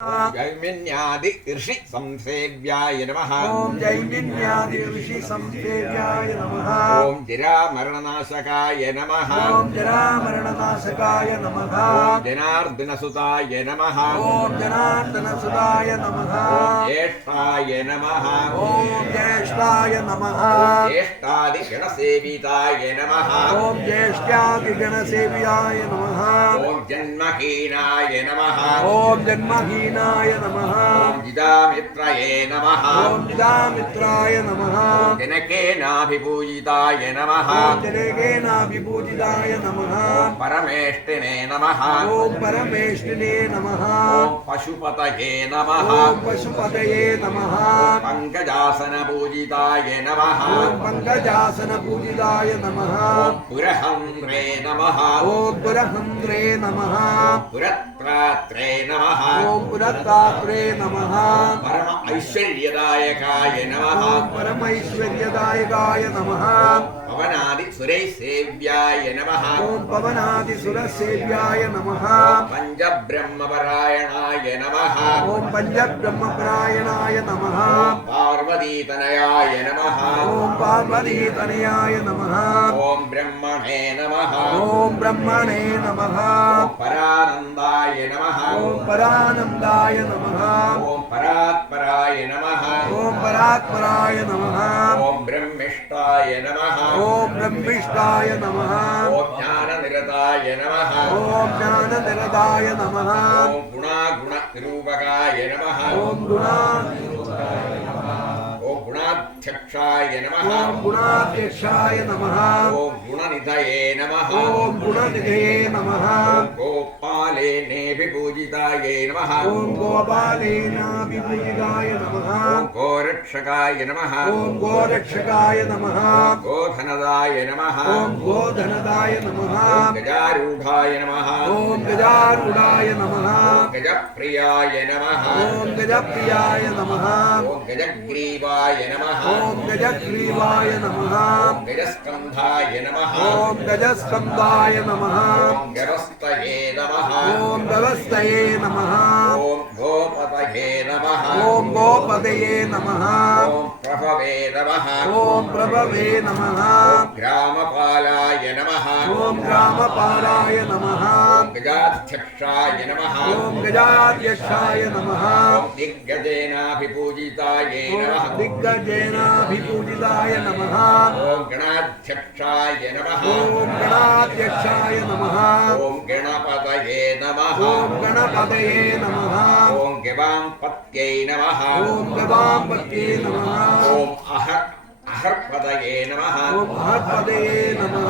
जैमिन्यादि ऋषि संसेव्याय नमः। ओम जैमिन्यादि ऋषि संसेव्याय नमः। ओम जरामरणनाशकाय नमः। ओम जरामरणनाशकाय नमः। ओम जनार्दनसुताय नमः। ओम जनार्दनसुताय नमः। ओम ज्येष्ठाय नमः। ओम ज्येष्ठाय नमः। ओम ज्येष्ठादिगणसेविताय नमः। ओम ज्येष्ठादिगणसेव्याय नमः। ओम जन्महीनाय नमः। ओम जन्महीनाय नमः। ओम जिदामित्रये नमः। ओम जिदामित्राय नमः। ओम जनकेनाभिपूजिताय नमः। ओम जनेकेनाभिपूजिताय नमः। ओम परमेष्टिने नमः। ओम परमेष्टिने नमः। ओम पशुपतये नमः। ओम पशुपतये नमः। ओम पंकजासनपूजिताय नमः। ओम पंकजासनपूजिताय नमः। ओम पुरहंद्रे नमः। ओम पुरहंद्रे नमः। पुरत्रात्रे नमः। ओम पुरत्तात्रे नमः। परम ऐश्वर्यदायकाय नमः। ओम परमैश्वर्यदायकाय नमः। पवनादि सुरैसेव्याय नमः। ओम पवनादिसुरसेव्याय नमः। पंचब्रह्मपरायणाय नमः। ओम पंचब्रह्मपरायणाय नमः। पार्वतीतनयाय नमः। ओम पार्वतीतनयाय नमः। ओम ब्रह्मणे नमः। ओम ब्रह्मणे नमः। ओम परानंदाय नमः। ओम परानंदाय नमः। ओम परात्पराय नमः। ओम परात्पराय नमः। ओम ब्रह्मिष्ठाय नमः। ओम ब्रह्मिष्ठाय नमः। ओम ज्ञाननिरताय नमः। ओम ज्ञाननिरताय नमः। ओम गुणागुणनिरूपकाय नमः। ओम गुणा ओम गुणाध्यक्षाय नमः। ओम गुणाध्यक्षाय नमः। ओम गुणनिधये नमः। ओम गुणनिधये नमः। ओम गोपालेनेऽभिपूजिताय नमः। ओम गोपालेनाभिपूजिताय नमः। ओम गोरक्षकाय नमः। ओम गोरक्षकाय नमः। गोधनदाय नमः। ओम गोधनदाय नमः। ओम गजारूढाय नमः। ओम गजारूढाय नमः। ओम गजप्रियाय नमः। ओम गजप्रियाय नमः। ओम गजग्रीवाय नमः। ओम गजग्रीवाय नमः। ओम गजस्कन्धाय नमः। ओम गजस्कन्धाय नमः। ओम गरस्तये नमः। ओम गवस्तये नमः। ओम गोपतये नमः। ओम गोपतये नमः। ओम प्रभवे नमः। ओम प्रभवे नमः। ओम ग्रामपालाय नमः। ओम ग्रामपालाय नमः। ओम गजाध्यक्षाय नमः। ओम गजाध्यक्षाय नमः। ओम दिग्गजेनाभिपूजिताय नमः। ओम दिग्गजेनाभिपूजिताय नमः। ओम गणाध्यक्षाय नमः। ओम गणाध्यक्षाय नमः। ओम गणपतये नमः। ओम गणपतये नमः। ओम गवांपत्यै नमः। ओम गवांपत्ये नमः। ओम अहर्पतये नमः। ओम हरपतये नमः। ओम